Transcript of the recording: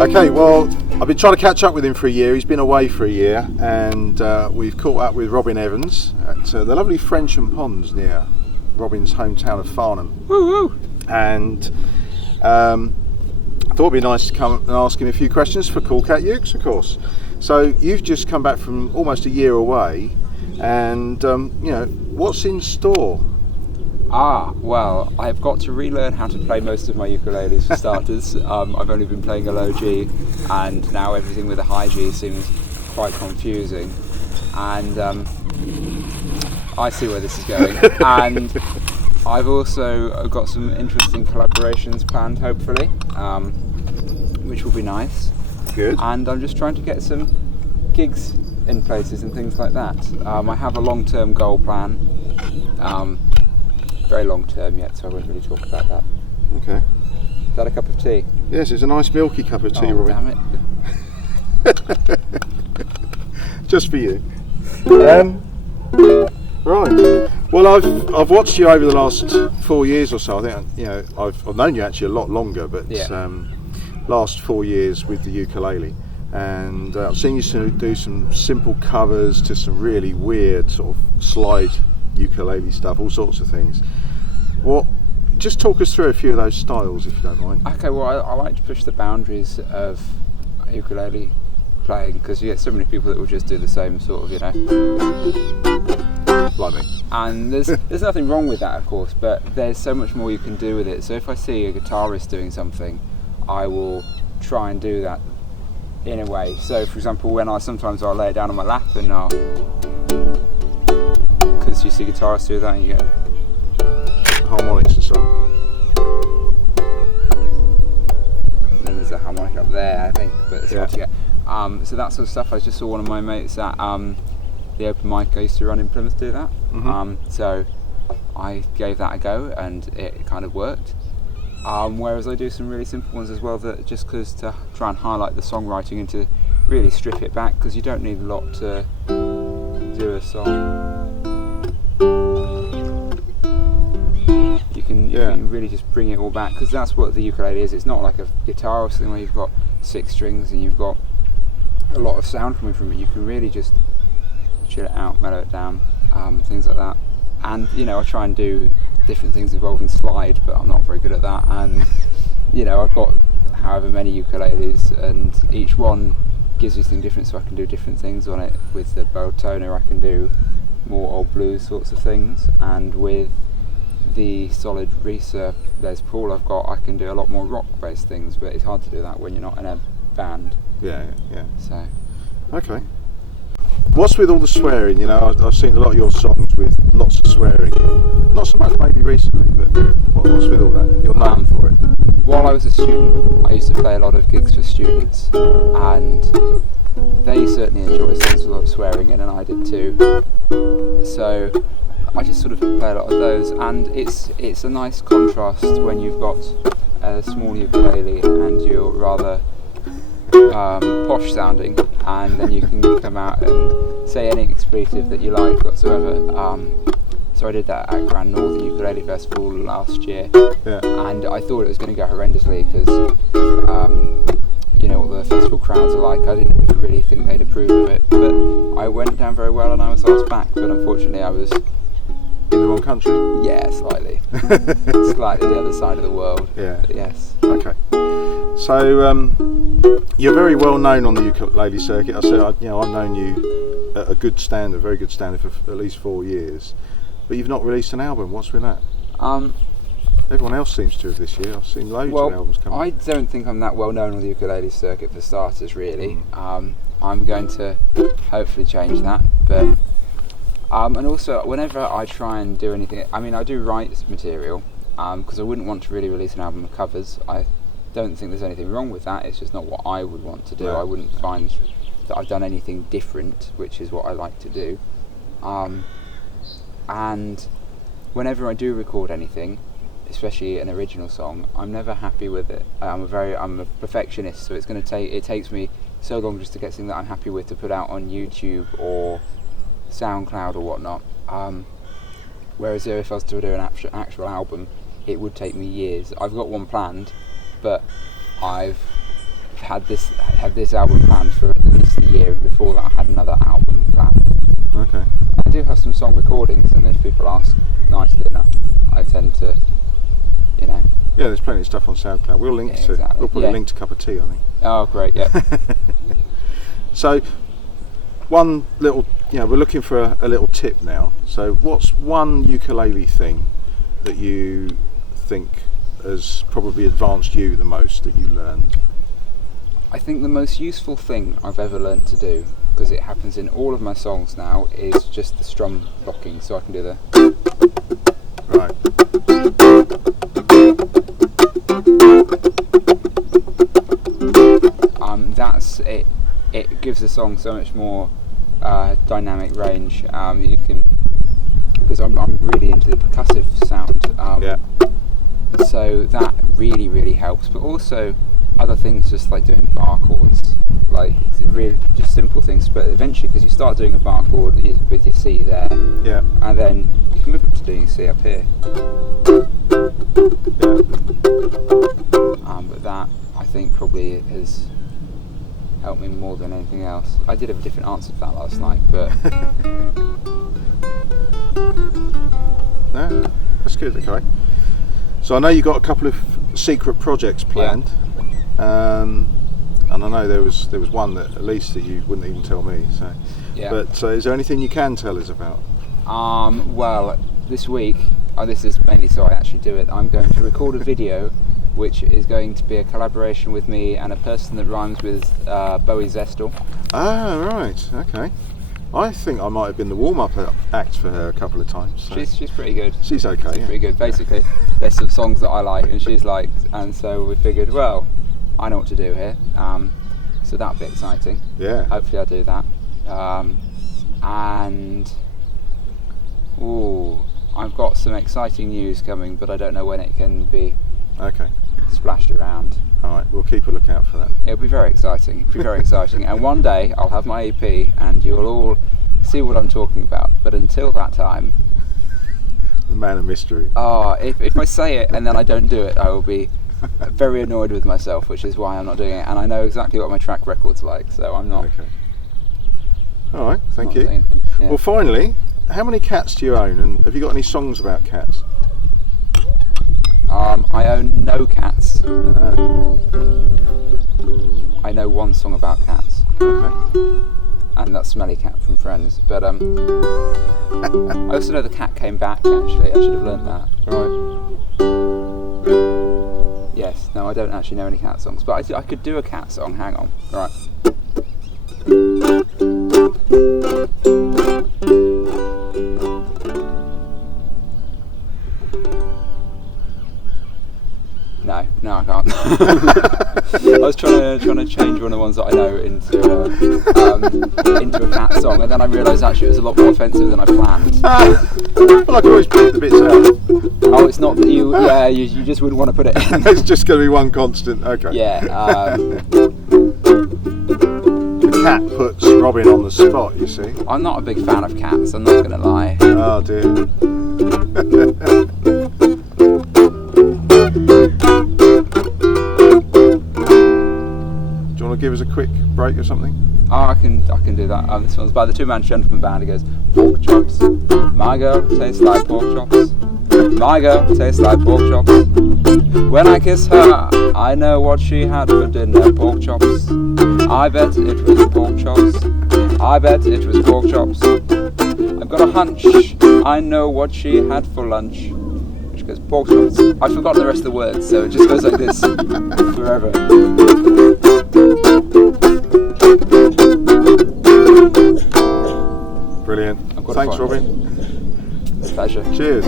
Okay, well, I've been trying to catch up with him for a year. He's been away for a year, and we've caught up with Robin Evans at the lovely Frensham Ponds near Robin's hometown of Farnham. Woo-hoo. And I thought it'd be nice to come and ask him a few questions for Cool Cat Ukes, of course. So you've just come back from almost a year away, and what's in store? Well, I've got to relearn how to play most of my ukuleles for starters. I've only been playing a low G, and now everything with a high G seems quite confusing. And I see where this is going. And I've also got some interesting collaborations planned, hopefully, which will be nice. Good. And I'm just trying to get some gigs in places and things like that. I have a long-term goal plan. Very long term yet, so I won't really talk about that. Okay. Is that a cup of tea? Yes, it's a nice milky cup of tea, Robin. Damn it. Just for you. Right. Well, I've watched you over the last 4 years or so. I think I've known you actually a lot longer, but last 4 years with the ukulele, and I've seen you do some simple covers to some really weird sort of slide ukulele stuff, all sorts of things. Just talk us through a few of those styles, if you don't mind. Okay, well, I like to push the boundaries of ukulele playing, because you get so many people that will just do the same sort of, like me. And there's nothing wrong with that, of course, but there's so much more you can do with it. So if I see a guitarist doing something, I will try and do that in a way. So for example, sometimes I'll lay it down on my lap and because you see guitarists do that and you get harmonics and so on. And then there's a harmonic up there, I think, but it's hard to get. So that sort of stuff. I just saw one of my mates at the open mic I used to run in Plymouth do that. Mm-hmm. So I gave that a go and it kind of worked. Whereas I do some really simple ones as well, that just because to try and highlight the songwriting and to really strip it back, because you don't need a lot to do a song. You can really just bring it all back, because that's what the ukulele is. It's not like a guitar or something where you've got 6 strings and you've got a lot of sound coming from it. You can really just chill it out, mellow it down, things like that. And I try and do different things involving slide, but I'm not very good at that. And I've got however many ukuleles, and each one gives me something different, so I can do different things on it. With the bow toner, I can do more old blues sorts of things, and with the solid Reeser Les Paul I've got, I can do a lot more rock-based things, but it's hard to do that when you're not in a band. Yeah. So. Okay. What's with all the swearing? I've seen a lot of your songs with lots of swearing. Not so much maybe recently, but what's with all that? You're known for it. While I was a student, I used to play a lot of gigs for students, and they certainly enjoy songs with a lot of swearing in, and I did too. So I just sort of play a lot of those, and it's a nice contrast when you've got a small ukulele and you're rather posh sounding, and then you can come out and say any expletive that you like whatsoever. So I did that at Grand Northern Ukulele Festival last year, and I thought it was going to go horrendously, because what the festival crowds are like. I didn't really think they'd approve of it, but I went down very well and I was asked back, but unfortunately I was in the wrong country. Yeah, slightly. Slightly the other side of the world. Yeah. But yes. Okay. So you're very well known on the ukulele circuit. I said, I've known you at a very good standard for at least 4 years, but you've not released an album. What's with that? Everyone else seems to have this year. I've seen loads of albums coming. I don't think I'm that well known on the ukulele circuit for starters, really. I'm going to hopefully change that, but and also whenever I try and do anything, I do write material, because I wouldn't want to really release an album of covers. I don't think there's anything wrong with that. It's just not what I would want to do. I wouldn't find that I've done anything different, which is what I like to do. And whenever I do record anything, especially an original song, I'm never happy with it. I'm a perfectionist, so it takes me so long just to get something that I'm happy with to put out on YouTube or SoundCloud or whatnot. Whereas if I was to do an actual album, it would take me years. I've got one planned, but I've had this album planned for at least a year, and before that I had another album planned. Okay. I do have some song recordings, and if people ask nicely enough, I tend to, Yeah, there's plenty of stuff on SoundCloud. We'll link to. Exactly. We'll put a link to Cup of Tea, I think. Oh, great! Yeah. So, one little, we're looking for a little tip now. So, what's one ukulele thing that you think has probably advanced you the most that you learned? I think the most useful thing I've ever learnt to do, because it happens in all of my songs now, is just the strum blocking. So I can do the. Right. That's it. It gives the song so much more dynamic range. You can, because I'm really into the percussive sound. So that really helps. But also other things, just like doing bar chords, like really just simple things. But eventually, because you start doing a bar chord with your C there, and then you can move up to doing C up here. But that, I think, probably has helped me more than anything else. I did have a different answer to that last night, but no, that's good. Okay. So I know you got a couple of secret projects planned, and I know there was one that at least that you wouldn't even tell me. So, but is there anything you can tell us about? Well, this week, this is mainly so I actually do it. I'm going to record a video, which is going to be a collaboration with me and a person that rhymes with Bowie Zestel. Ah, right. Okay. I think I might have been the warm-up act for her a couple of times. So. She's pretty good. She's okay. She's pretty good. Basically, there's some songs that I like and she's liked, and so we figured, well, I know what to do here. So that'll be exciting. Yeah. Hopefully, I'll do that. And I've got some exciting news coming, but I don't know when it can be. Okay. Splashed around. All right, we'll keep a lookout for that. It'll be very exciting. It'll be very exciting. And one day I'll have my EP, and you'll all see what I'm talking about. But until that time, the man of mystery. If I say it and then I don't do it, I will be very annoyed with myself, which is why I'm not doing it. And I know exactly what my track record's like, so I'm not. Okay. All right, thank you. Yeah. Well, finally, how many cats do you own, and have you got any songs about cats? I own no cats. I know one song about cats. Okay. And that's Smelly Cat from Friends. But I also know the cat came back, actually. I should have learnt that. Right. Yes, no, I don't actually know any cat songs. But I could do a cat song. Hang on. Right. No, I can't. I was trying to change one of the ones that I know into a cat song, and then I realised actually it was a lot more offensive than I planned. Well, I can always put the bits out. Oh, it's not that you. Yeah, you just wouldn't want to put it in. It's just going to be one constant. Okay. Yeah. The cat puts Robin on the spot. You see. I'm not a big fan of cats. I'm not going to lie. Oh dear. Do you want to give us a quick break or something? Oh, I can do that. This one's by the Two-Man Gentleman Band. It goes, pork chops. My girl tastes like pork chops. My girl tastes like pork chops. When I kiss her, I know what she had for dinner. Pork chops. I bet it was pork chops. I bet it was pork chops. I've got a hunch. I know what she had for lunch. Which goes, pork chops. I've forgotten the rest of the words, so it just goes like this forever. Brilliant. Thanks, Robin. Pleasure. Cheers.